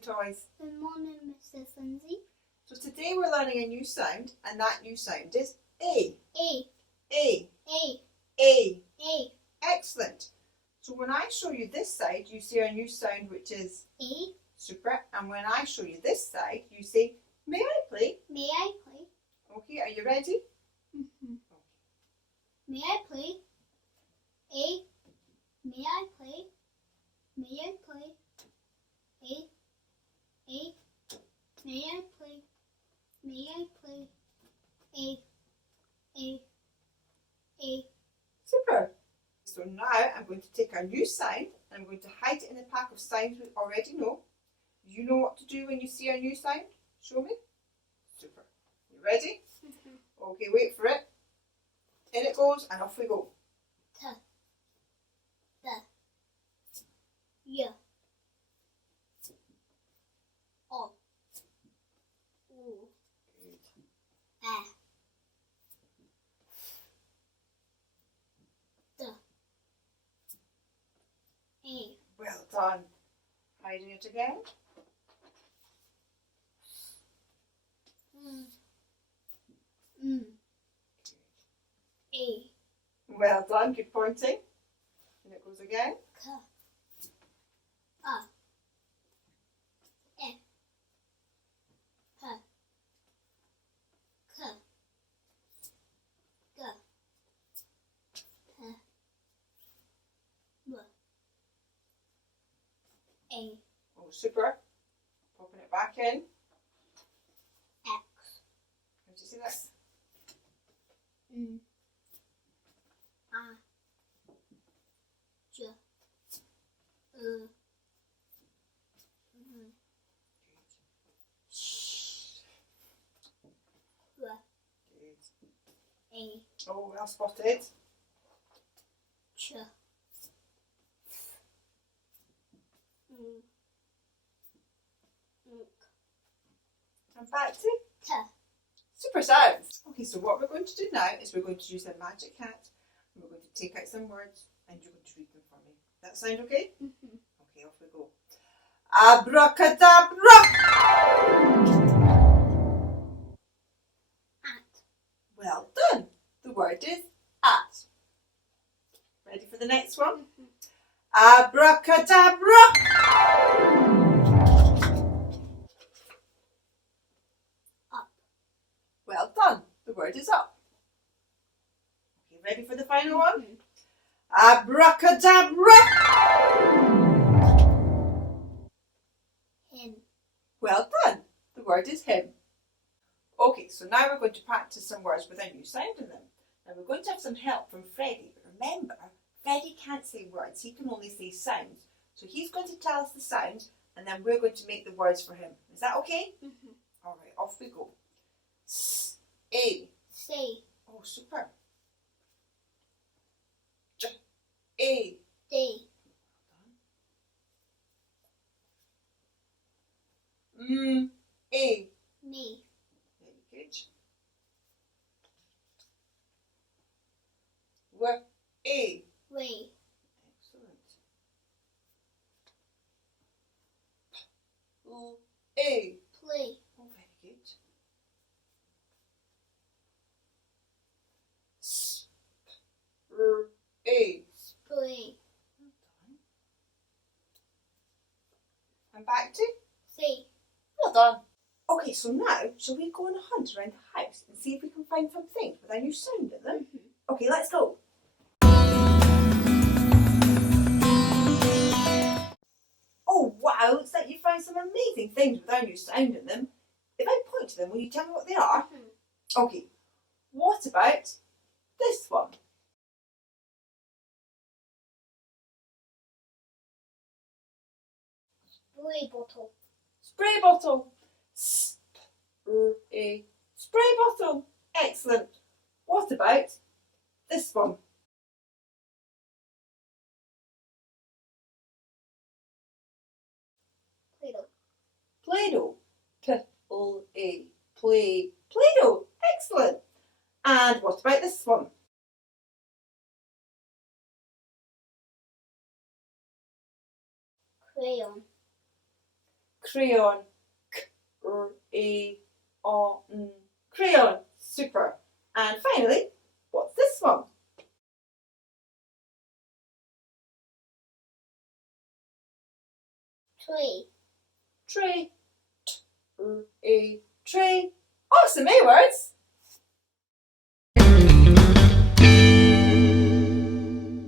toys. Good morning, Mrs. Lindsay. So today we're learning a new sound, and that new sound is A. A. A. A. A. A. Excellent. So when I show you this side, you see our new sound, which is A. super. And when I show you this side, you say, may I play? May I play? Okay, are you ready? Mm-hmm. May I play? A. May I play? May I play? A. A. May I play? May I play? A. A. A. Super. So now I'm going to take our new sound and I'm going to hide it in the pack of sounds we already know. You know what to do when you see our new sound? Show me. Super. You ready? Mm-hmm. Okay, wait for it. In it goes and off we go. T. The. Y. O. U. A. D. A. Well done. Hiding it again. A. Well done. Good pointing. And it goes again. K. A. E. P. K. G. P. W. A. Oh, super. Popping it back in. X. Can you see that? A. J. A. Oh, well spotted. Ch. And back to T. super sounds. Okay, so what we're going to do now is we're going to use a magic hat and we're going to take out some words and you're going to read them for me. That sound okay? Mm-hmm. Okay, off we go. Abracadabra! At. Well done. The word is at. Ready for the next one? Abracadabra! Up. Well done. The word is up. Okay, ready for the final one? Abracadabra! Him. Well done. The word is him. Okay, so now we're going to practice some words with a new sound in them. Now we're going to have some help from Freddie, but remember, Freddie can't say words, he can only say sounds. So he's going to tell us the sound and then we're going to make the words for him. Is that okay? Mm-hmm. Alright, off we go. S, A. Say. Oh, super. J, A. Day. A. Me. Very good. W, A. Way. Excellent. L, A. Play. Oh, very good. S, R, A. Spray. Well done. And back to? Say. Well done. Okay, so now, shall we go on a hunt around the house and see if we can find some things with a new sound in them? Mm-hmm. Okay, let's go. Oh wow, looks like you found some amazing things with our new sound in them. If I point to them, will you tell me what they are? Mm-hmm. Okay, what about this one? Spray bottle. Spray bottle. Spray. Spray bottle. Excellent. What about this one? Play-Doh. Play-Doh. P-L-A. Play. Play-Doh. Excellent. And what about this one? Crayon. crayon, k-r-a-o-n, crayon. Super. And finally, what's this one? Tree. Tray, t-r-a, tray. Awesome, eh, words?